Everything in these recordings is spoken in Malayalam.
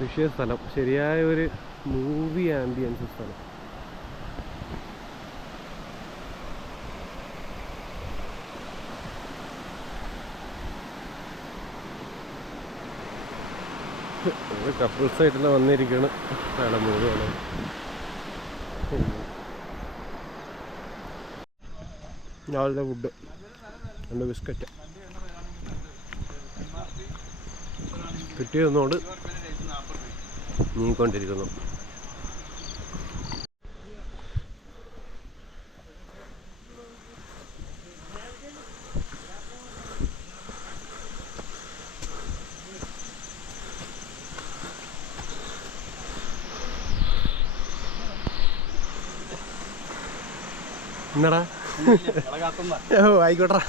വിഷയ സ്ഥലം, ശരിയായ ഒരു മൂവി ആംബിയൻസ് സ്ഥലം. കപ്പിൾസായിട്ട് തന്നെ വന്നിരിക്കുകയാണ്. വേണം മൂവി വേണം. രാവിലെ ഫുഡ് 2 ബിസ്ക്കറ്റ് കിട്ടിയതുകൊണ്ട് നീങ്ങിക്കൊണ്ടിരിക്കുന്നു. എന്നടാ ഓ ആയിക്കോട്ടെ.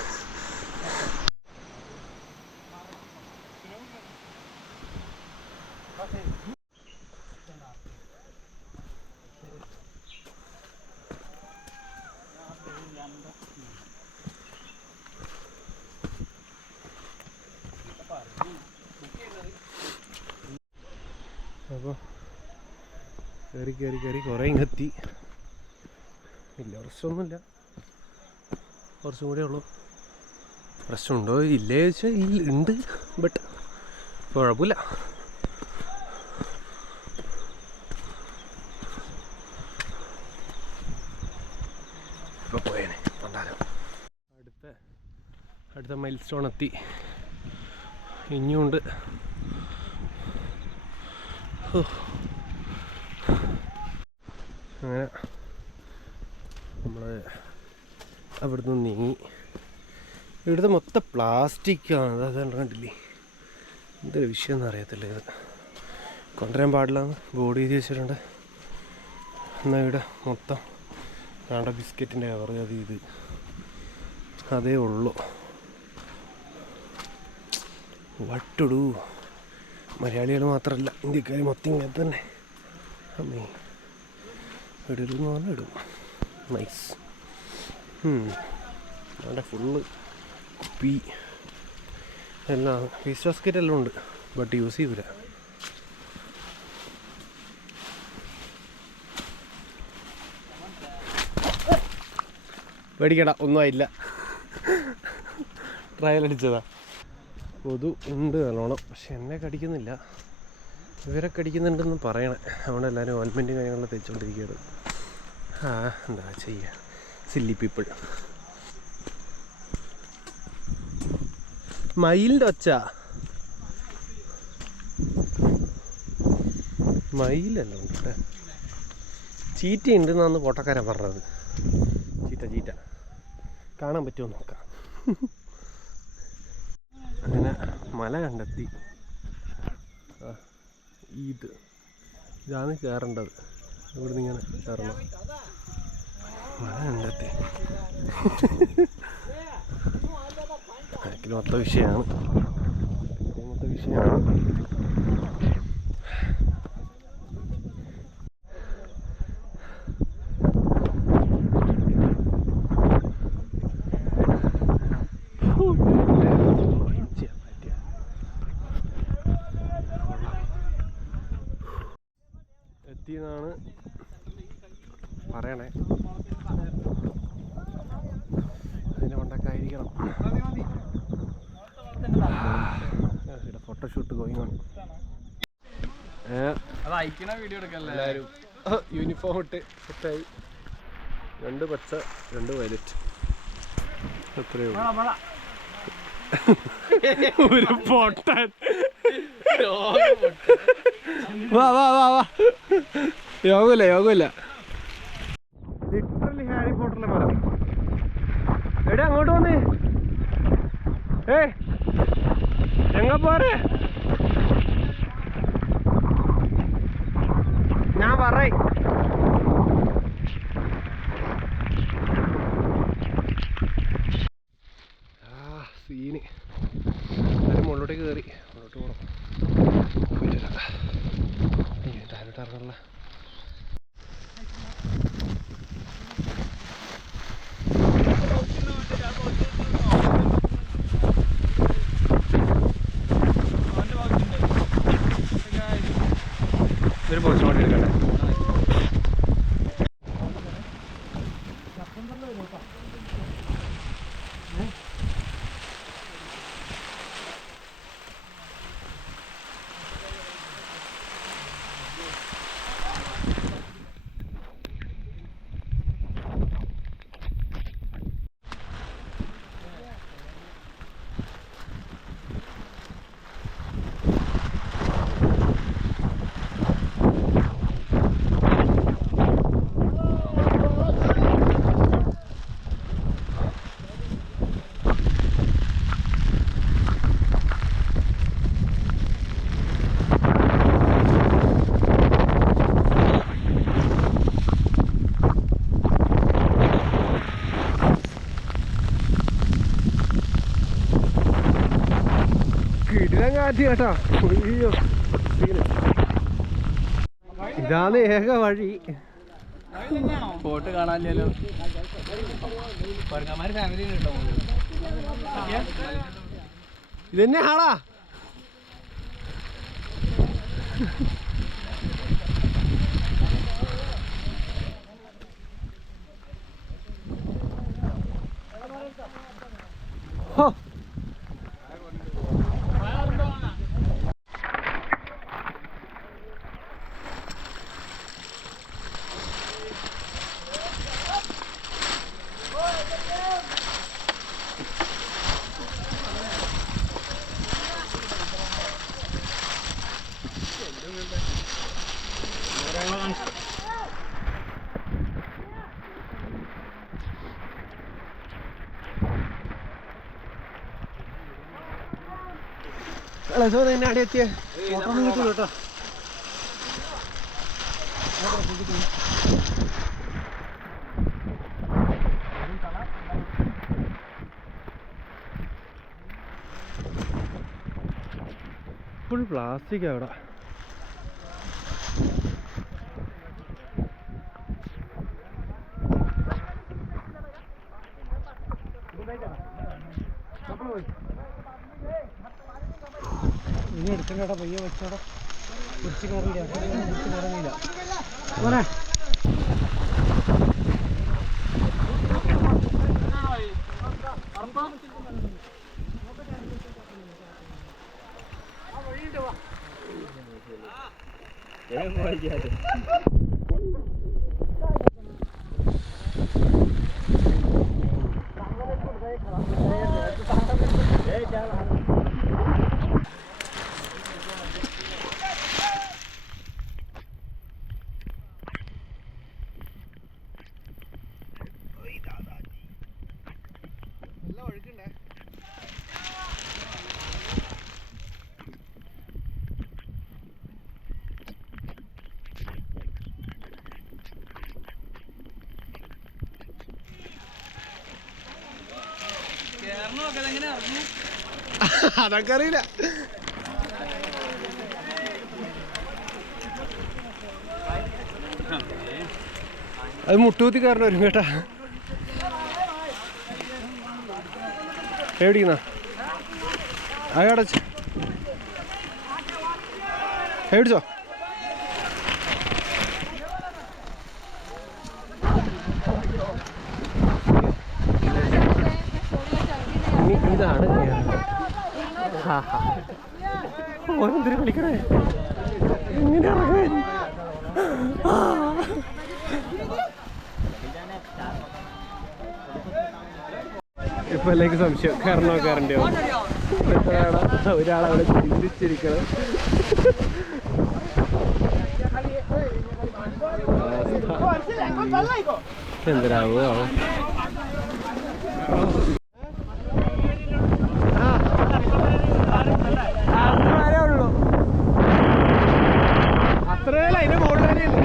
അപ്പോൾ കയറി കുറേ ഇങ്ങെത്തി. ഇല്ല, പ്രശ്നമൊന്നുമില്ല, കുറച്ചും കൂടെ ഉള്ളൂ. പ്രശ്നമുണ്ടോ ഇല്ലേ ചോദിച്ചാൽ ഉണ്ട്, ബട്ട് കുഴപ്പമില്ല. ഇപ്പോൾ പോയേനെ കണ്ടാലോ. അടുത്ത മൈൽ സ്റ്റോൺ എത്തി. ഇനിയുണ്ട്. അങ്ങനെ നമ്മൾ അവിടുന്ന് നീങ്ങി. ഇവിടുത്തെ മൊത്തം പ്ലാസ്റ്റിക്കാണ്. അത് കണ്ടില്ലേ, എന്തൊരു വിഷയം എന്ന് അറിയത്തില്ല. ഇത് കൊണ്ടുവരാൻ പാടില്ലാന്ന് ബോർഡ് എഴുതി വെച്ചിട്ടുണ്ട്. എന്നാൽ ഇവിടെ മൊത്തം വേണ്ട ബിസ്ക്കറ്റിൻ്റെ കവർ, അത് ഇത് അതേ ഉള്ളൂ. വട്ടിടൂ. മലയാളികൾ മാത്രമല്ല, ഇന്ത്യക്കാർ മൊത്തം ഇങ്ങനെ തന്നെ. അമ്മേ ഇടരുന്ന് പറഞ്ഞാൽ ഇടും. നൈസ്. അവിടെ ഫുള്ള് കുപ്പി എല്ലാം, വേസ്റ്റ് ബാസ്ക്കറ്റ് എല്ലാം ഉണ്ട്, ബട്ട് യൂസ് ചെയ്യൂല. പേടിക്കണ്ട, ഒന്നും ആയില്ല. ട്രയൽ അടിച്ചതാ. കൊതു ഉണ്ട് നല്ലോണം, പക്ഷെ എന്നെ കടിക്കുന്നില്ല. ഇവരെ കടിക്കുന്നുണ്ടെന്ന് പറയണേ. അവിടെ എല്ലാവരും ഓയിൻമെൻറ്റും കാര്യങ്ങളെല്ലാം തേച്ചുകൊണ്ടിരിക്കുകയാണ്. എന്താ ചെയ്യുക, സില്ലി പീപ്പിൾ. മയിലിൻ്റെ ഒച്ച. മയിലല്ല ഉണ്ട്, ചീറ്റയുണ്ട് എന്നാണ് കോട്ടക്കാരൻ പറഞ്ഞത്. ചീറ്റ കാണാൻ പറ്റുമോ നോക്കാം. അങ്ങനെ മല കണ്ടെത്തി. ഇതാണ് കയറേണ്ടത്. ഇവിടുന്ന് ഇങ്ങനെ കയറണം. മല കണ്ടെത്തി. മൊത്ത വിഷയമാണ്. എത്തിയെന്നാണ് പറയണേ. അതിൻ്റെ കൊണ്ടൊക്കെ ആയിരിക്കണം. ഇവിടെ ഫോട്ടോഷൂട്ട് ഗോയിങ് ഓൺ. എല്ലാവരും യൂണിഫോം ഇട്ട് സെറ്റായി. 2 പച്ച 2 വയലറ്റ്. എത്രയോ ഒരു പൊട്ടൻ. വാ യോഗമില്ല. ലിറ്ററലി ഹാരി പോട്ടറിലെ മരം. എവിടെ അങ്ങോട്ട് വന്നേ? എങ്ങ പോരെ? ഞാൻ പറയ്. സീന്. എല്ലാവരും മുകളിലോട്ടേക്ക് കയറി. മുകളിലോട്ട് പോകണം. താഴോട്ട് ഇറങ്ങണല്ല. ഒരു പോസ്റ്റ് നോട്ട് എടുക്കട്ടെ. കാറ്റ് കേട്ടോ. അയ്യോ, ഇതാണ് ഏക വഴി. ഫോട്ടോ കാണാനില്ലല്ലോ. ഫാമിലി ഇതന്നെ ആളാ. തന്നെ അടി എത്തിയ കേട്ടോ. ഫുൾ പ്ലാസ്റ്റിക് അവിടെ. ഇനി എടുക്കണ്ടോ പയ്യ വെച്ചോടോ. കുറിച്ച് കയറിയില്ല, കുറിച്ച് കയറിയില്ല. മോനെ അതൊക്കെ അറിയില്ല. അത് മുട്ടൂത്തി കയറണ വരും കേട്ടാ. എവിടിക്കുന്ന അടച്ച് എവിടിച്ചോ. ഇതാണ് ഓനെന്തിനു കളിക്കണേ, എങ്ങനെ ഇറങ്ങാൻ? ഇപ്പൊ എനിക്ക് സംശയം കയറണോക്കാരൻ്റെ ഒരാളവിടെ ചിന്തിച്ചിരിക്കണം. എന്തിനാവോ അത്രയല്ല, അതിന്റെ മുകളിൽ തന്നെയല്ലേ.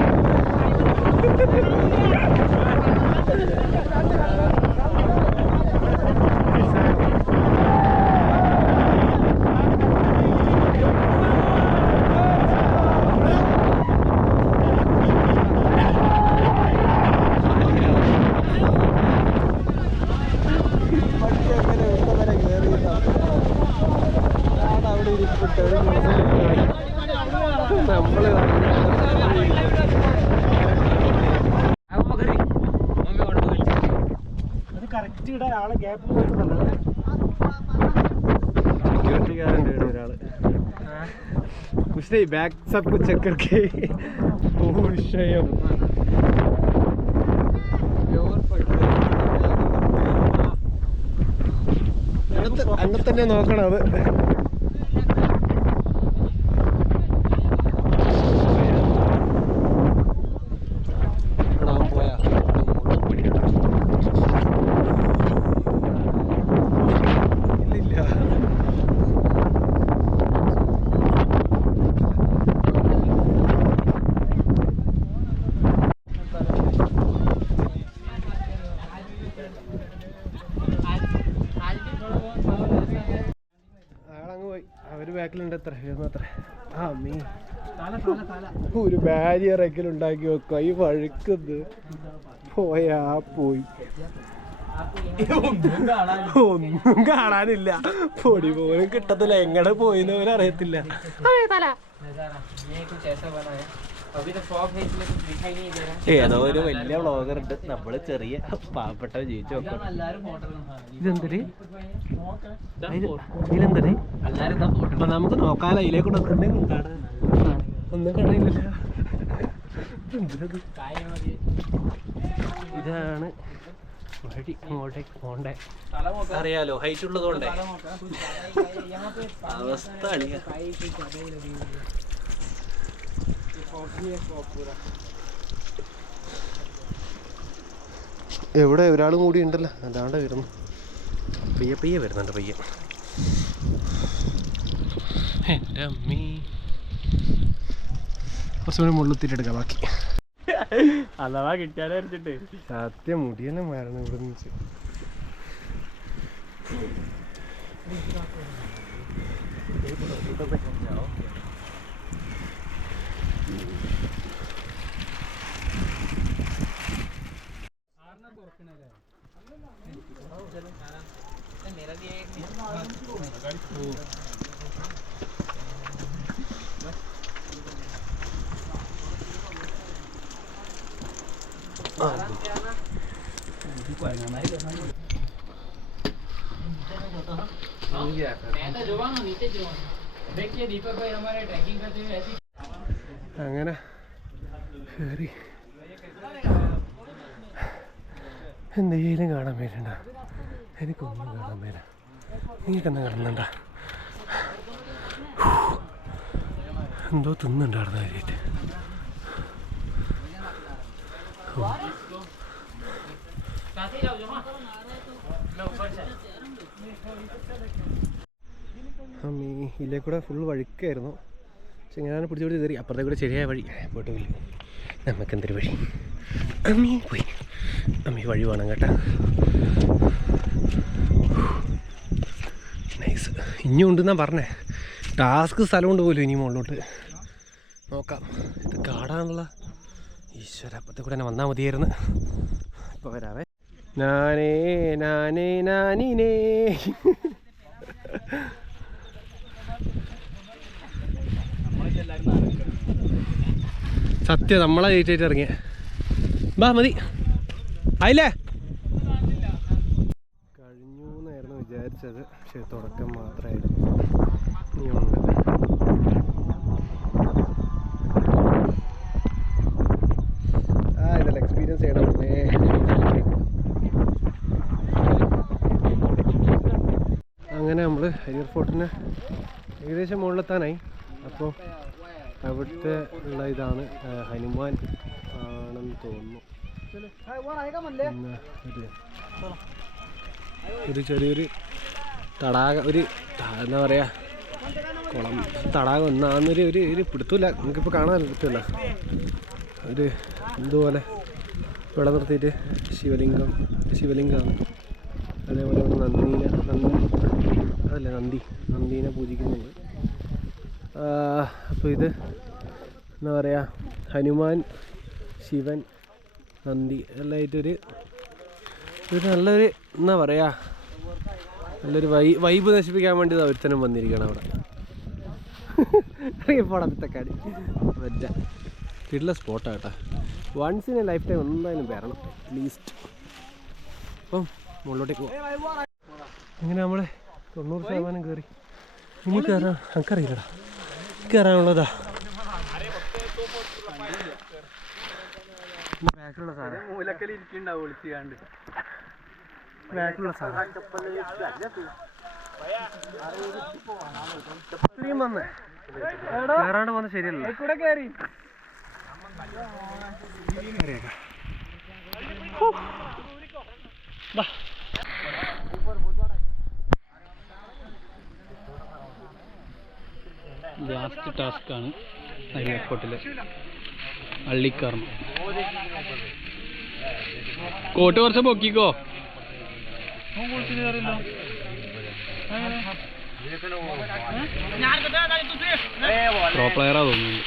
നമ്മള് ഒരാള് ബാക്ക് സബ് ചെക്ക് करके വിഷയം അന്നെ തന്നെ നോക്കണം അത്. അവര് ബാക്കിലുണ്ട്. എത്ര ആ മീ ഒരു ബാരിയറൊക്കെ ഉണ്ടാക്കി വെക്കുക. ഈ വഴുക്കുന്നത് പോയാ പോയി, ഒന്നും കാണാനില്ല, പൊടി പോലും കിട്ടത്തില്ല. എങ്ങടെ പോയിന്ന് പോലും അറിയത്തില്ല. ഏതോ ഒരു വലിയ വ്ളോഗർ ഉണ്ട്, നമ്മള് ചെറിയ പാവപ്പെട്ട ജീവിച്ചു നോക്കാം. ഇതെന്തൊരു ഇതിലെന്തര് അപ്പൊ നമുക്ക് നോക്കാലോ. ഇതിലേക്കൂടെ ഒന്നും കാണില്ല. ഇതാണ് വഴി, അങ്ങോട്ടേക്ക് പോണ്ടേ. അറിയാലോ, ഹൈറ്റ് ഉള്ളത് കൊണ്ടേ അവസ്ഥ അടിയ. എവിടെ ഒരാളും കൂടി ഉണ്ടല്ലോ, അതാണ്ട് വരുന്നു. പയ്യെ വരുന്നുണ്ട് പയ്യെ. എൻ്റെ അമ്മീ, കുറച്ചുകൂടി മുള്ളുത്തിട്ടെടുക്കാം ബാക്കി. അഥവാ കിട്ടിയാലേ അടിച്ചിട്ട് സത്യം മുടിയെല്ലാം മാറണം ഇവിടെ നിന്ന്. അങ്ങനെ കയറി എന്തെങ്കിലും കാണാൻ മേലുണ്ട? എനിക്കൊന്നും കാണാൻ മേല. നീക്കെന്നാ കാണുന്നുണ്ട? എന്തോ തിന്നുണ്ടായിരുന്നു കാര്യമായിട്ട്. അമ്മീ ഇതിലേ കൂടെ ഫുൾ വഴുക്കായിരുന്നു. പക്ഷെ ഞാൻ പിടിച്ചോടി കയറി. അപ്പുറത്തെ കൂടെ ശരിയായ വഴി പോട്ടില്ല. നമുക്കെന്തൊരു വഴി. അമ്മീ പോയി. അമ്മീ വഴി വേണം കേട്ടാ. നൈസ്. ഇനിയും ഉണ്ടെന്നാ പറഞ്ഞേ. ടാസ്ക് സ്ഥലമുണ്ട് പോലും ഇനി മുകളിലോട്ട്. നോക്കാം. ഇത് കാടാണുള്ള. ഈശ്വര, അപ്പുറത്തെ കൂടെ തന്നെ വന്നാൽ മതിയായിരുന്നു. ഇപ്പോൾ വരാവേ. നാനേ നാനേ നാനിനേ. സത്യം നമ്മളെ ജയിച്ചായിട്ട് ഇറങ്ങിയ. ബാ മതി. ആയില്ലേ? കഴിഞ്ഞു എന്നായിരുന്നു വിചാരിച്ചത്. പക്ഷെ തുടക്കം മാത്രമായിരുന്നു. ഇനിയുണ്ട്. ഇതെല്ലാം എക്സ്പീരിയൻസ് ചെയ്യണം. അങ്ങനെ നമ്മൾ ഹരിയർ ഫോർട്ടിന് ഏകദേശം മുകളിലെത്താനായി. അപ്പോൾ അവിടുത്തെ ഉള്ള ഇതാണ് ഹനുമാൻ ആണെന്ന് തോന്നുന്നു. ഒരു ചെറിയൊരു തടാകം, ഒരു എന്താ പറയുക, കുളം തടാകം ഒന്നാന്നൊരു ഒരു പിടുത്തമില്ല. നമുക്കിപ്പോൾ കാണാൻ പറ്റില്ല. ഒരു ഇതുപോലെ ഇവിടെ നിർത്തിയിട്ട് ശിവലിംഗമാണ്. അതേപോലെ നന്ദീനെ പൂജിക്കുന്നുണ്ട്. അപ്പോൾ ഇത് എന്താ പറയുക, ഹനുമാൻ, ശിവൻ, നന്ദി എല്ലായിട്ടൊരു നല്ലൊരു എന്താ പറയുക, നല്ലൊരു വൈബ് നശിപ്പിക്കാൻ വേണ്ടി ഒരുത്തനും വന്നിരിക്കണം അവിടെ. അറിയപ്പോടത്തക്കാടി വെജ വീട്ടിലെ സ്പോട്ടാണ് കേട്ടോ. Once in a lifetime എന്തായാലും വരണം അറ്റ്ലീസ്റ്റ്. അപ്പം മുകളിലോട്ടേക്ക് പോകാം. അങ്ങനെ നമ്മൾ 90% കയറി. ഇനി കയറാൻ എനിക്കറിയില്ലടാ, കയറാനുള്ളതാ ബാക്കിലുള്ള സാധനം. ബാക്കിലുള്ള സാധനം ഇത്രയും വന്നേ കയറാണ്ട് പോകുന്നത് ശരിയല്ല. ലാസ്റ്റ് ടാസ്ക്കാണ് എയർപോർട്ടിൽ അള്ളിക്കറണം. കോട്ട് കുറച്ച് പൊക്കിക്കോ. പ്രോ പ്ലെയറാ തോന്നുന്നു.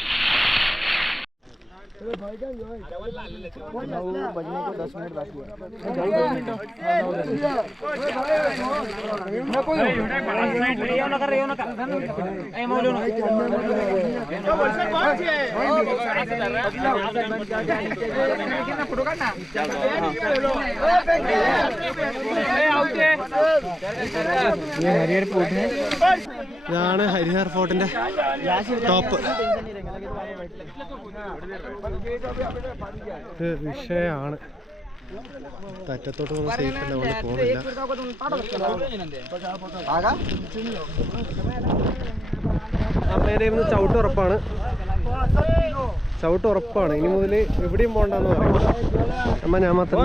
ഇതാണ് ഹരിഹർ ഫോർട്ടിന്റെ ടോപ്പ്. വിഷയമാണ്, തറ്റത്തോട്ട് പോകുന്ന സേഫ് അല്ല, അവിടെ പോകുന്നില്ല. അമ്മേടെ ചവിട്ടുറപ്പാണ്, ചവിട്ടുറപ്പാണ്. ഇനി മുതൽ എവിടെയും പോകണ്ടെന്ന് പറയും അമ്മ. ഞാൻ മാത്രം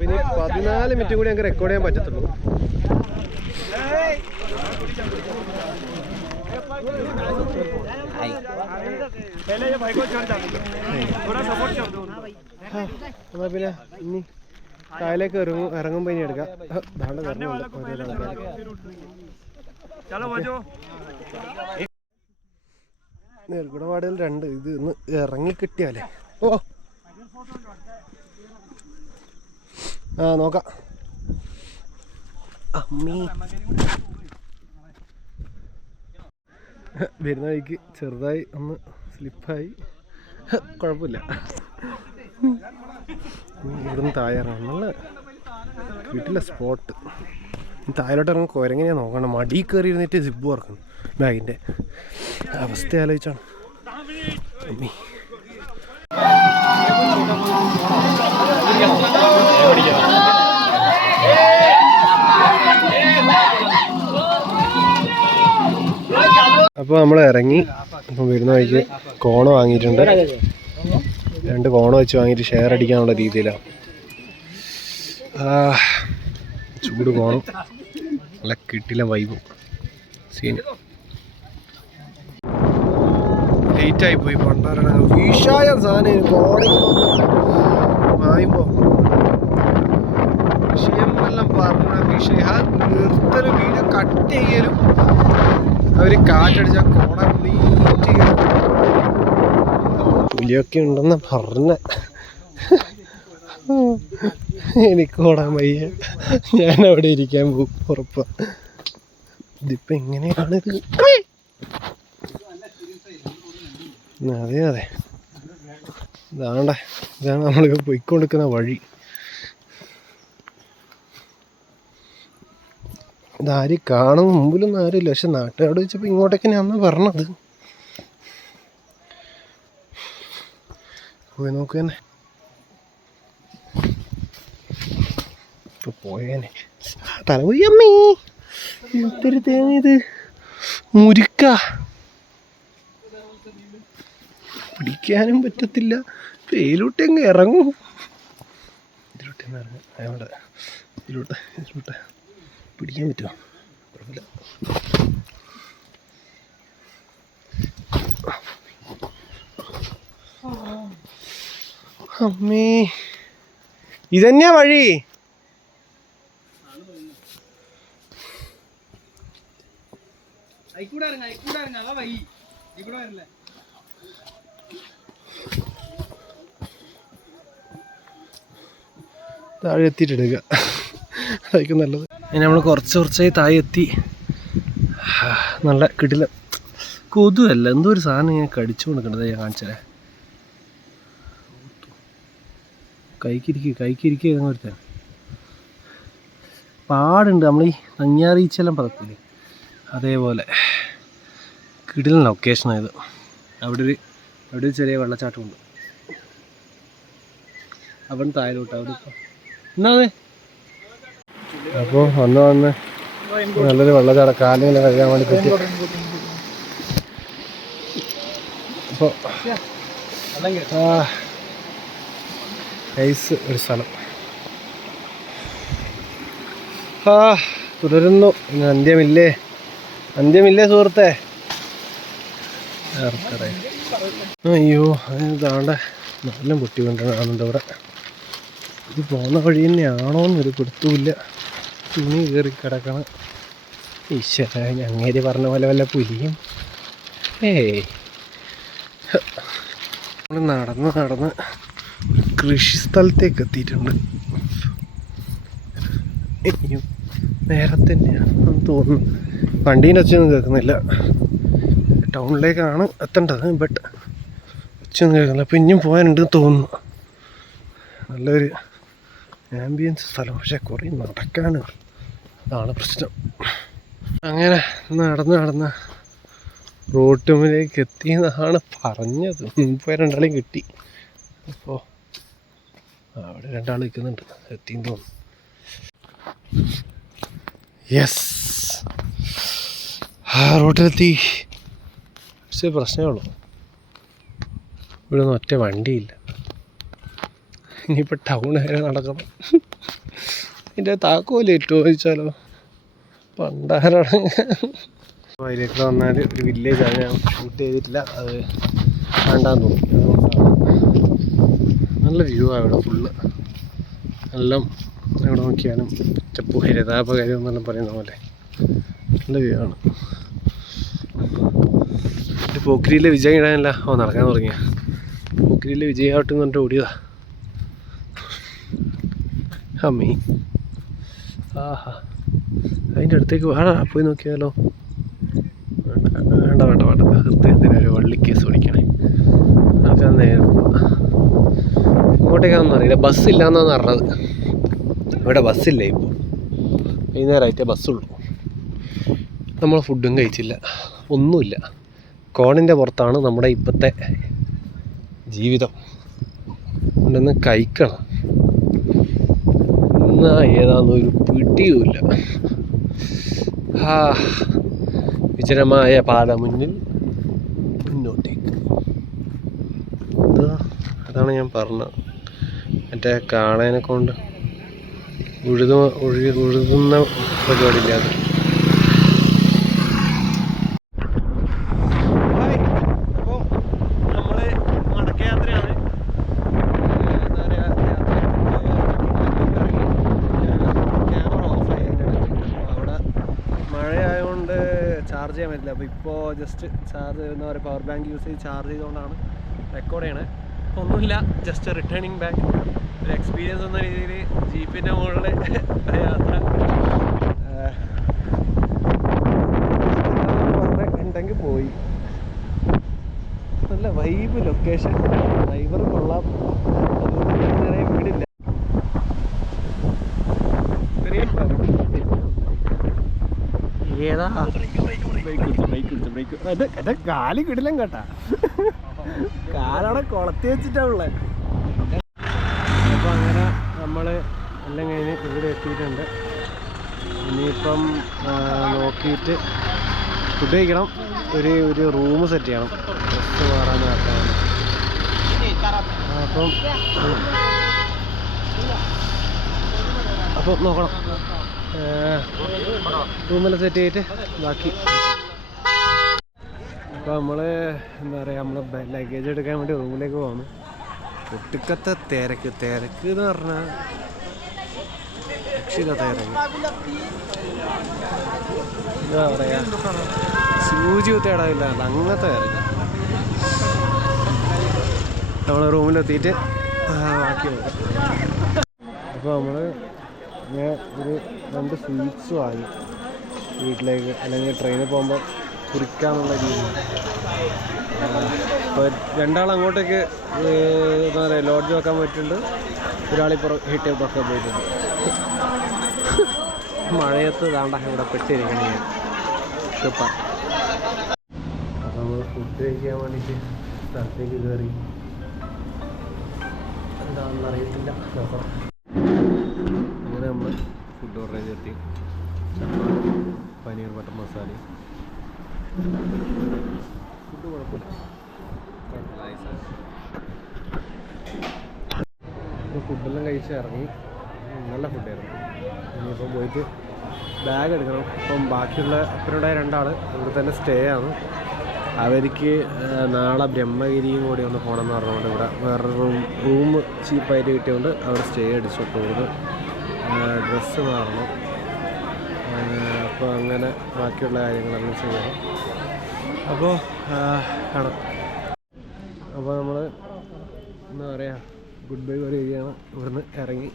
പിന്നെ 14 മിനിറ്റ് കൂടി ഞങ്ങൾക്ക് റെക്കോർഡ് ചെയ്യാൻ പറ്റത്തുള്ളൂ. എന്നാ പിന്നെ ഇനി താഴേക്ക് ഇറങ്ങുമ്പോ ഇനി എടുക്കാം. നെൽക്കുടപാടുകൾ 2 ഇത് ഇന്ന് ഇറങ്ങി കിട്ടിയാലേ. ഓ നോക്കാം. അമ്മീ വരുന്ന വഴിക്ക് ചെറുതായി ഒന്ന് സ്ലിപ്പായി, കുഴപ്പമില്ല. ഇവിടുന്ന് താഴെ ഇറങ്ങണം, നല്ല വീട്ടിലെ സ്പോട്ട്. താഴോട്ട് ഇറങ്ങി കുരങ്ങനെയാ നോക്കണം. മടി കയറി ഇരുന്നിട്ട് സിബ് തുറക്കണം. ബാഗിൻ്റെ അവസ്ഥ ആലോചിച്ചാണ് അമ്മീ. അപ്പോൾ നമ്മൾ ഇറങ്ങി. അപ്പം വരുന്ന വഴിക്ക് കോണ വാങ്ങിയിട്ടുണ്ട്. 2 കോണ വെച്ച് വാങ്ങിയിട്ട് ഷെയർ അടിക്കാനുള്ള രീതിയിലാണ്. ചൂട് കോണം, നല്ല കിട്ടില്ല വൈബും സീന്. ലേറ്റായി പോയി പണ്ടാരണ വിഷായ സാധനം കോണിങ് വായുമ്പോൾ വിഷയമെല്ലാം പറഞ്ഞ വിഷയ നിർത്തലും വീഡിയോ കട്ട് ചെയ്യലും അവർ കാറ്റടിച്ച കോട നീറ്റ് പുലിയൊക്കെ ഉണ്ടെന്ന് പറഞ്ഞ. എനിക്ക് ഓടാൻ വയ്യ, ഞാൻ അവിടെ ഇരിക്കാൻ പോകും ഉറപ്പാ. ഇതിപ്പോൾ എങ്ങനെയാണിത്? അതെ അതെ, ഇതാണ് നമ്മളിപ്പോൾ പോയിക്കൊണ്ടിരിക്കുന്ന വഴി. ഇതാരും കാണും, മുമ്പിലൊന്നും ആരുമില്ല. പക്ഷെ നാട്ടുകാരോട് വെച്ചപ്പോൾ ഇങ്ങോട്ടേക്കാണ് പറഞ്ഞത്. പോയി നോക്ക് തന്നെ, ഇപ്പൊ പോയേനെ. തലപോയി അമ്മേ, എന്തൊരു തേങ്ങ ഇത്, മുരിക്ക പിടിക്കാനും പറ്റത്തില്ല. വെയിലോട്ട് അങ്ങ് ഇറങ്ങും. ഇതിലോട്ട് ഇറങ്ങും, അയാളുടെ ഇതിലോട്ട് പിടിക്കാൻ പറ്റുമോ? കുഴപ്പമില്ല. അമ്മേ, ഇതന്നെയാ വഴി. താഴെ എത്തിയിട്ടെടുക്കുക, അതായിരിക്കും നല്ലത്. ഇനി നമ്മൾ കുറച്ചായി താഴെ എത്തി. നല്ല കിടില കൊതുവല്ല, എന്തോ ഒരു സാധനം ഞാൻ കടിച്ചു കൊടുക്കണത്. ഞാൻ കാണിച്ചേ, കൈക്കിരിക്കുക ഒരുത്തൻ പാടുണ്ട്. നമ്മൾ ഈ നങ്ങിയാറീച്ചെല്ലാം പറക്കില്ലേ, അതേപോലെ കിടിലൻ ലൊക്കേഷനായത്. അവിടെ ഒരു ചെറിയ വെള്ളച്ചാട്ടമുണ്ട്. അവിടെ താഴോട്ട് അവിടെ എന്നാ അതെ. അപ്പോൾ വന്ന് നല്ലൊരു വെള്ളച്ചാട്ടം കാലിങ്ങനെ കഴുകാൻ വേണ്ടി പറ്റി. അപ്പോൾ ഐസ് ഒരു സ്ഥലം തുടരുന്നു. അന്ത്യമില്ലേ സുഹൃത്തെ. അയ്യോ, അതിന് താണ്ട നല്ല പൊട്ടി കൊണ്ടാണുണ്ട് ഇവിടെ. ഇത് പോകുന്ന വഴി തന്നെയാണോ എന്നൊരു പിടുത്തമില്ല. തുണി കയറി കിടക്കണം. ഈശ്വര, അങ്ങേര് പറഞ്ഞ പോലെ വല്ല പുലിയും. നമ്മൾ നടന്ന് കൃഷി സ്ഥലത്തേക്ക് എത്തിയിട്ടുണ്ട്. ഇനിയും നേരെ തന്നെയാണെന്ന് തോന്നുന്നു. വണ്ടീൻ്റെ ഒച്ചയൊന്നും കേൾക്കുന്നില്ല. ടൗണിലേക്കാണ് എത്തേണ്ടത്, ബട്ട് ഒച്ചയൊന്നും കേൾക്കുന്നില്ല. അപ്പം ഇനിയും പോകാനുണ്ട് തോന്നുന്നു. നല്ലൊരു ആംബിയൻസ് സ്ഥലം, പക്ഷെ കുറേ നടക്കാണ്. അതാണ് പ്രശ്നം. അങ്ങനെ നടന്ന് റോട്ടുമ്പിലേക്ക് എത്തിയെന്നാണ് പറഞ്ഞത്. മുമ്പ് രണ്ടാളെയും കിട്ടി. അപ്പോൾ അവിടെ രണ്ടാൾ നിൽക്കുന്നുണ്ട്. എത്തിയെന്ന് തോന്നുന്നു. യെസ്, റോട്ടിലെത്തി. പക്ഷേ പ്രശ്നമേ ഉള്ളൂ, ഇവിടെ ഒന്നും ഒറ്റ വണ്ടിയില്ല. ഇനിയിപ്പോൾ ടൗൺ വരെ നടക്കണം. ഇതിൻ്റെ താക്കോല് ഇട്ടു ചോദിച്ചാലോ, പണ്ടാരാണ്. അതിലേക്ക് വന്നാൽ ഒരു വില്ലേജാണ്. ഞാൻ ഷൂട്ട് ചെയ്തിട്ടില്ല, അത് വേണ്ടാന്ന് തോന്നി. അതുകൊണ്ടാണ്. നല്ല വ്യൂ ആണ് ഇവിടെ ഫുള്ള്. എല്ലാം എവിടെ നോക്കിയാലും ഹരിതാപകരം എന്നെല്ലാം പറയുന്ന പോലെ നല്ല വ്യൂ ആണ്. പോക്കരിയിലെ വിജയം ഇടാനല്ല നടക്കാൻ തുടങ്ങിയ. പോക്കരിയിലെ വിജയമാവട്ടെ എന്ന് പറഞ്ഞിട്ട് ഓടിയതാ. അമ്മീ, ആഹാ, അതിൻ്റെ അടുത്തേക്ക് വേടാ പോയി നോക്കിയാലോ. വേണ്ട ഹൃദയത്തിനൊരു വള്ളിക്കേസ് ഓടിക്കണേ. അതൊക്കെ നേരെ ഇങ്ങോട്ടേക്കാണെന്ന് അറിയില്ല. ബസ്സില്ലാന്നാണ് പറഞ്ഞത്. ഇവിടെ ബസ്സില്ല ഇപ്പോൾ. വൈകുന്നേരമായിട്ടേ ബസ്സുള്ളൂ. നമ്മൾ ഫുഡും കഴിച്ചില്ല, ഒന്നുമില്ല. കോണിൻ്റെ പുറത്താണ് നമ്മുടെ ഇപ്പോഴത്തെ ജീവിതം. അതുകൊണ്ടൊന്ന് കഴിക്കണം. എന്നാ ഏതാന്നൊരു പിടിയുമില്ല. വിജനമായ പാത മുന്നിൽ മുന്നോട്ടേക്ക്. അതാണ് ഞാൻ പറഞ്ഞത്. മറ്റേ കാളേനെ കൊണ്ട് ഉഴുതുന്ന പരിപാടിയില്ല അത്. അപ്പോൾ നമ്മൾ മടക്കയാത്രയാണ്. എന്താ പറയുക, ക്യാമറ ഓഫായി. അവിടെ മഴയായതുകൊണ്ട് ചാർജ് ചെയ്യാൻ പറ്റില്ല. അപ്പോൾ ഇപ്പോൾ ജസ്റ്റ് ചാർജ് എന്താ പറയുക, പവർ ബാങ്ക് യൂസ് ചെയ്ത് ചാർജ് ചെയ്തുകൊണ്ടാണ് റെക്കോർഡ് ചെയ്യണേ. അപ്പോൾ ഒന്നുമില്ല, ജസ്റ്റ് റിട്ടേണിങ് ബാക്ക്. ഒരു എക്സ്പീരിയൻസ് എന്ന രീതിയിൽ ജീപ്പിൻ്റെ മുകളിൽ യാത്ര ഉണ്ടെങ്കിൽ പോയി. നല്ല വൈബ് ലൊക്കേഷൻ, ഡ്രൈവർ കൊള്ളാം. അതുകൊണ്ട് നിറയെ വീടില്ല. ഏതാ എന്റെ കാല് കിടിലും കേട്ടാ. കാലവിടെ കൊളത്തി വെച്ചിട്ടാ ഉള്ളത്. അപ്പോൾ അങ്ങനെ നമ്മൾ എല്ലാം കഴിഞ്ഞ് ഇവിടെ എത്തിയിട്ടുണ്ട്. ഇനിയിപ്പം നോക്കിയിട്ട് ഫുഡ് കഴിക്കണം. ഒരു റൂം സെറ്റ് ചെയ്യണം, ഡ്രസ്സ് മാറാൻ ആക്കാൻ. അപ്പം നോക്കണം, റൂമെല്ലാം സെറ്റ് ചെയ്തിട്ട് ബാക്കി. അപ്പോൾ നമ്മൾ എന്താ പറയുക, നമ്മൾ ലഗേജ് എടുക്കാൻ വേണ്ടി റൂമിലേക്ക് പോകുന്നു. ഒട്ടുക്കത്തെ തിരക്ക് എന്ന് പറഞ്ഞാൽ രക്ഷിത തിരക്ക്. എന്താ പറയുക, സൂചി കുത്തേടാവില്ല, അങ്ങനത്തെ തിരക്ക്. നമ്മൾ റൂമിലെത്തിയിട്ട് ബാക്കി നോക്കാം. അപ്പോൾ നമ്മൾ ഒരു 2 സ്വീറ്റ്സ് വാങ്ങി. വീട്ടിലേക്ക്, അല്ലെങ്കിൽ ട്രെയിനിൽ പോകുമ്പോൾ കുറിക്കാന്നുള്ള രീതിയിൽ. ഇപ്പോൾ രണ്ടാൾ അങ്ങോട്ടേക്ക് എന്താ പറയുക ലോഡ്ജ് വെക്കാൻ പോയിട്ടുണ്ട്, ഒരാളിപ്പോൾ ഹിറ്റ് വെക്കാൻ പോയിട്ടുണ്ട്. മഴയത്ത് താണ്ട ഇവിടെ പെട്ടിരിക്കണം ഞാൻ. സൂപ്പർ. അപ്പോൾ നമ്മൾ ഫുഡ് കഴിക്കാൻ വേണ്ടിയിട്ട് സ്ഥലത്തേക്ക് കയറി. എന്താണെന്ന് അറിയത്തില്ല, നോക്കണം. അങ്ങനെ നമ്മൾ ഫുഡ് ഓർഡർ ചെയ്തെത്തി. പനീർ ബട്ടർ മസാല. ഫുഡ് കുഴപ്പമില്ല. ഫുഡെല്ലാം കഴിച്ച് ഇറങ്ങി. നല്ല ഫുഡായിരുന്നു. ഇനിയിപ്പം പോയിട്ട് ബാഗ് എടുക്കണം. അപ്പം ബാക്കിയുള്ള അപ്പനുണ്ടായ രണ്ടാൾ ഇവിടെ തന്നെ സ്റ്റേ ആണ്. അവർക്ക് നാളെ ബ്രഹ്മഗിരിയും കൂടി ഒന്ന് പോകണമെന്ന് പറഞ്ഞുകൊണ്ട് ഇവിടെ വേറൊരു റൂം ചീപ്പായിട്ട് കിട്ടിയതുകൊണ്ട് അവിടെ സ്റ്റേ അടിച്ചിട്ട് പോകുന്നത്. ഡ്രസ്സ് മാറണം. അപ്പോൾ അങ്ങനെ ബാക്കിയുള്ള കാര്യങ്ങളെല്ലാം ചെയ്യണം. അപ്പോൾ കാണാം. അപ്പോൾ നമ്മൾ എന്താ പറയുക, ഗുഡ് ബൈ പറയുകയാണ്. ഇവിടുന്ന് ഇറങ്ങി.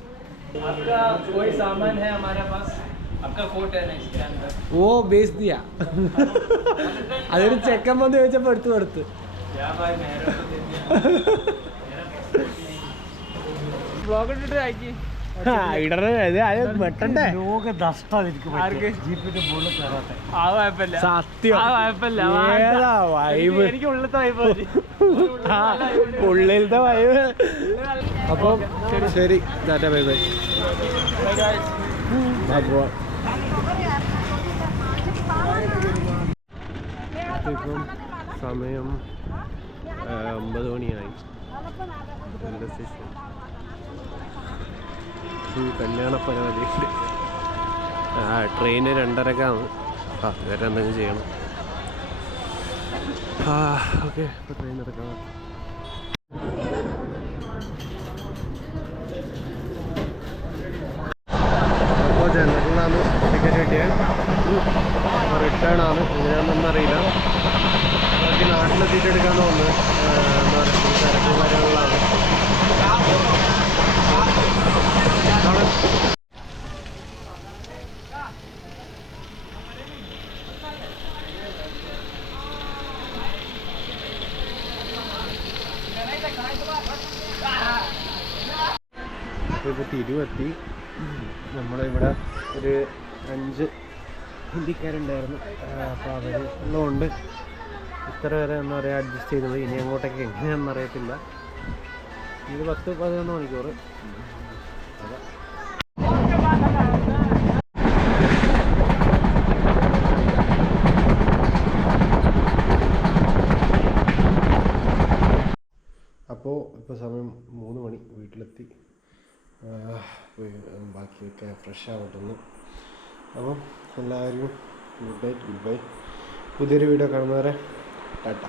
ഓ ബേസ് ദിയാ. അതൊരു ചെക്കൻ വന്ന് ചോദിച്ചപ്പോൾ എടുത്തു കൊടുത്ത്. ഉള്ളിലത്തെ വൈബ്. അപ്പം ശരി, ടാറ്റ, ബൈ ബൈ. ഇപ്പം സമയം 9 മണിയായി. റെയിൽവേ സ്റ്റേഷൻ കല്യാണ പരിപാടി. ട്രെയിന് 2:30-ക്കാണ്. അതുവരെ എന്തെങ്കിലും ചെയ്യണം. ഓക്കെ, ഇപ്പോൾ ട്രെയിൻ എടുക്കാം. അപ്പോൾ ജനറലാണ് ടിക്കറ്റ് കിട്ടിയത്. റിട്ടേൺ ആണ്. എങ്ങനെയാണെന്നൊന്നും അറിയില്ല. ബാക്കി നാട്ടിലെത്തിയിട്ട് എടുക്കാൻ തോന്നുന്നു. എന്താ പറയുക, തിരക്കും കാര്യങ്ങളിലാണ്. ഇപ്പോൾ തിരുവെത്തി. നമ്മളിവിടെ ഒരു 5 ഹിന്ദിക്കാരുണ്ടായിരുന്നു. അപ്പോൾ അവർ ഉള്ളതുകൊണ്ട് ഇത്ര വരെ എന്താ പറയുക അഡ്ജസ്റ്റ് ചെയ്തത്. ഇനി അങ്ങോട്ടേക്ക് എങ്ങനെയാണെന്ന് അറിയത്തില്ല. ഇത് 10-11 മണിക്കൂർ. അതെ. അപ്പോൾ ഇപ്പോൾ സമയം 3 മണി. വീട്ടിലെത്തി. ബാക്കിയൊക്കെ ഫ്രഷ് ആവട്ടെന്ന്. അപ്പം എല്ലാവരും ഗുഡ് നൈറ്റ്, ഗുഡ് ബൈ. പുതിയൊരു വീഡിയോ കാണുന്നവരെ ടാറ്റ.